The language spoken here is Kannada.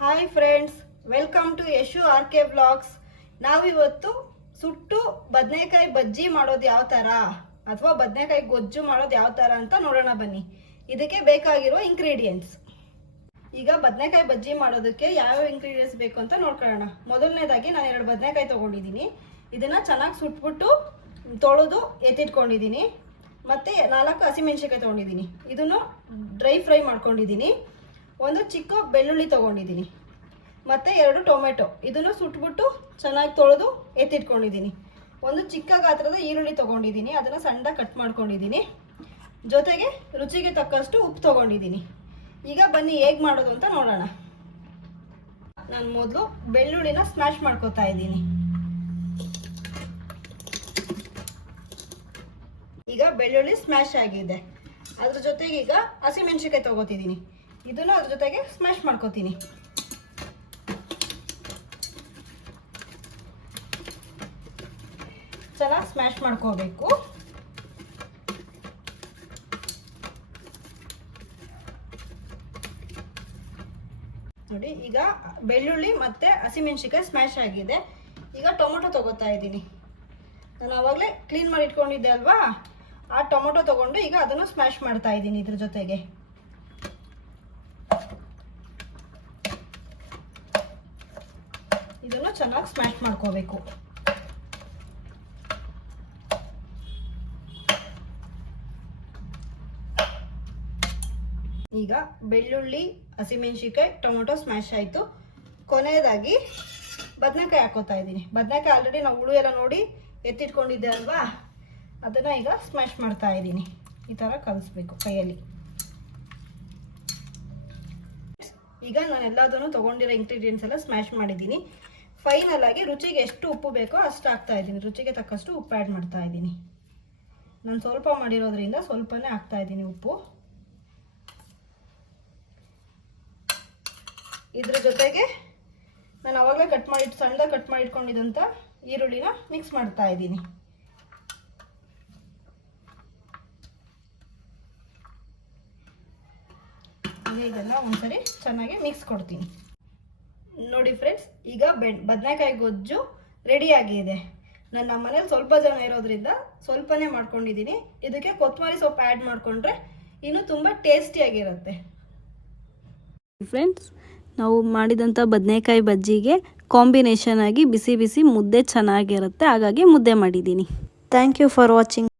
Hi friends, welcome to Yashu R K vlogs. ನಾವಿವತ್ತು ಸುಟ್ಟು ಬದನೆಕಾಯಿ ಬಜ್ಜಿ ಮಾಡೋದು ಯಾವ ಥರ ಅಥವಾ ಬದನೆಕಾಯಿ ಗೊಜ್ಜು ಮಾಡೋದು ಯಾವ ಥರ ಅಂತ ನೋಡೋಣ ಬನ್ನಿ. ಇದಕ್ಕೆ ಬೇಕಾಗಿರೋ ಇಂಗ್ರೀಡಿಯೆಂಟ್ಸ್. ಈಗ ಬದನೆಕಾಯಿ ಬಜ್ಜಿ ಮಾಡೋದಕ್ಕೆ ಯಾವ್ಯಾವ ಇಂಗ್ರೀಡಿಯೆಂಟ್ಸ್ ಬೇಕು ಅಂತ ನೋಡ್ಕೊಳ್ಳೋಣ. ಮೊದಲನೇದಾಗಿ ನಾನು 2 ಬದನೆಕಾಯಿ ತೊಗೊಂಡಿದ್ದೀನಿ. ಇದನ್ನು ಚೆನ್ನಾಗಿ ಸುಟ್ಬಿಟ್ಟು ತೊಳೆದು ಎತ್ತಿಟ್ಕೊಂಡಿದ್ದೀನಿ. ಮತ್ತು 4 ಹಸಿಮೆಣಸಿನ್ಕಾಯಿ ತೊಗೊಂಡಿದ್ದೀನಿ. ಇದನ್ನು ಡ್ರೈ ಫ್ರೈ ಮಾಡ್ಕೊಂಡಿದ್ದೀನಿ. ಒಂದು ಚಿಕ್ಕ ಬೆಳ್ಳುಳ್ಳಿ ತೊಗೊಂಡಿದ್ದೀನಿ ಮತ್ತು 2 ಟೊಮೆಟೊ, ಇದನ್ನು ಸುಟ್ಬಿಟ್ಟು ಚೆನ್ನಾಗಿ ತೊಳೆದು ಎತ್ತಿಟ್ಕೊಂಡಿದ್ದೀನಿ. ಒಂದು ಚಿಕ್ಕ ಗಾತ್ರದ ಈರುಳ್ಳಿ ತೊಗೊಂಡಿದ್ದೀನಿ, ಅದನ್ನು ಸಣ್ಣದಾಗಿ ಕಟ್ ಮಾಡ್ಕೊಂಡಿದ್ದೀನಿ. ಜೊತೆಗೆ ರುಚಿಗೆ ತಕ್ಕಷ್ಟು ಉಪ್ಪು ತೊಗೊಂಡಿದ್ದೀನಿ. ಈಗ ಬನ್ನಿ ಹೇಗೆ ಮಾಡೋದು ಅಂತ ನೋಡೋಣ. ನಾನು ಮೊದಲು ಬೆಳ್ಳುಳ್ಳಿನ ಸ್ಮ್ಯಾಶ್ ಮಾಡ್ಕೊತಾ ಇದ್ದೀನಿ. ಈಗ ಬೆಳ್ಳುಳ್ಳಿ ಸ್ಮ್ಯಾಶ್ ಆಗಿದೆ. ಅದ್ರ ಜೊತೆಗೆ ಈಗ ಹಸಿಮೆಣಸಿನ್ಕಾಯಿ ತೊಗೋತಿದ್ದೀನಿ. ಇದನ್ನು ಅದ್ರ ಜೊತೆಗೆ ಸ್ಮ್ಯಾಶ್ ಮಾಡ್ಕೋತೀನಿ. ಚೆನ್ನಾಗಿ ಸ್ಮ್ಯಾಶ್ ಮಾಡ್ಕೋಬೇಕು. ನೋಡಿ, ಈಗ ಬೆಳ್ಳುಳ್ಳಿ ಮತ್ತೆ ಹಸಿಮೆಣಸಿನ್ಕಾಯಿ ಸ್ಮ್ಯಾಶ್ ಆಗಿದೆ. ಈಗ ಟೊಮೊಟೊ ತಗೋತಾ ಇದ್ದೀನಿ. ನಾನು ಆವಾಗಲೇ ಕ್ಲೀನ್ ಮಾಡಿ ಇಟ್ಕೊಂಡಿದ್ದೆ ಅಲ್ವಾ, ಆ ಟೊಮೊಟೊ ತಗೊಂಡು ಈಗ ಅದನ್ನು ಸ್ಮ್ಯಾಶ್ ಮಾಡ್ತಾ ಇದ್ದೀನಿ. ಇದ್ರ ಜೊತೆಗೆ ಇದನ್ನು ಚೆನ್ನಾಗಿ ಸ್ಮ್ಯಾಶ್ ಮಾಡ್ಕೋಬೇಕು. ಈಗ ಬೆಳ್ಳುಳ್ಳಿ, ಹಸಿಮೆಣಸಿನ್ಕಾಯಿ, ಟೊಮೊಟೊ ಸ್ಮ್ಯಾಶ್ ಆಯಿತು. ಕೊನೆಯದಾಗಿ ಬದನೆಕಾಯಿ ಹಾಕೋತಾ ಇದ್ದೀನಿ. ಬದನೆಕಾಯಿ ಆಲ್ರೆಡಿ ನಾವು ಹುಳು ಎಲ್ಲ ನೋಡಿ ಎತ್ತಿಟ್ಕೊಂಡಿದ್ದೆ ಅಲ್ವಾ, ಅದನ್ನು ಈಗ ಸ್ಮ್ಯಾಶ್ ಮಾಡ್ತಾ ಇದ್ದೀನಿ. ಈ ಥರ ಕಲಿಸ್ಬೇಕು ಕೈಯಲ್ಲಿ. ಈಗ ನಾನು ಎಲ್ಲದನ್ನು ತೊಗೊಂಡಿರೋ ಇಂಗ್ರೀಡಿಯೆಂಟ್ಸ್ ಎಲ್ಲ ಸ್ಮ್ಯಾಶ್ ಮಾಡಿದ್ದೀನಿ. ಫೈನಲ್ ಆಗಿ ರುಚಿಗೆ ಎಷ್ಟು ಉಪ್ಪು ಬೇಕೋ ಅಷ್ಟು ಹಾಕ್ತಾ ಇದ್ದೀನಿ. ರುಚಿಗೆ ತಕ್ಕಷ್ಟು ಉಪ್ಪು ಆ್ಯಡ್ ಮಾಡ್ತಾ ಇದ್ದೀನಿ. ನಾನು ಸ್ವಲ್ಪ ಮಾಡಿರೋದ್ರಿಂದ ಸ್ವಲ್ಪನೇ ಹಾಕ್ತಾ ಇದ್ದೀನಿ ಉಪ್ಪು. ಇದ್ರ ಜೊತೆಗೆ ನಾನು ಆವಾಗಲೇ ಸಣ್ಣದಾಗಿ ಕಟ್ ಮಾಡಿ ಇಟ್ಕೊಂಡಿದ್ದಂಥ ಈರುಳ್ಳಿನ ಮಿಕ್ಸ್ ಮಾಡ್ತಾ ಇದ್ದೀನಿ. ಇದೆಲ್ಲ ಒಂದ್ಸರಿ ಚೆನ್ನಾಗಿ ಮಿಕ್ಸ್ ಕೊಡ್ತೀನಿ. ನೋಡಿ ಫ್ರೆಂಡ್ಸ್, ಈಗ ಬದನೆಕಾಯಿ ಗೊಜ್ಜು ರೆಡಿ ಆಗಿದೆ. ನಾನು ನಮ್ಮ ಮನೇಲಿ ಸ್ವಲ್ಪ ಜನ ಇರೋದ್ರಿಂದ ಸ್ವಲ್ಪನೇ ಮಾಡ್ಕೊಂಡಿದ್ದೀನಿ. ಇದಕ್ಕೆ ಕೊತ್ತಂಬರಿ ಸೊಪ್ಪು ಆ್ಯಡ್ ಮಾಡಿಕೊಂಡ್ರೆ ಇನ್ನೂ ತುಂಬ ಟೇಸ್ಟಿಯಾಗಿರುತ್ತೆ. ಫ್ರೆಂಡ್ಸ್, ನಾವು ಮಾಡಿದಂಥ ಬದನೆಕಾಯಿ ಬಜ್ಜಿಗೆ ಕಾಂಬಿನೇಷನ್ ಆಗಿ ಬಿಸಿ ಬಿಸಿ ಮುದ್ದೆ ಚೆನ್ನಾಗಿರುತ್ತೆ. ಹಾಗಾಗಿ ಮುದ್ದೆ ಮಾಡಿದ್ದೀನಿ. Thank you for watching.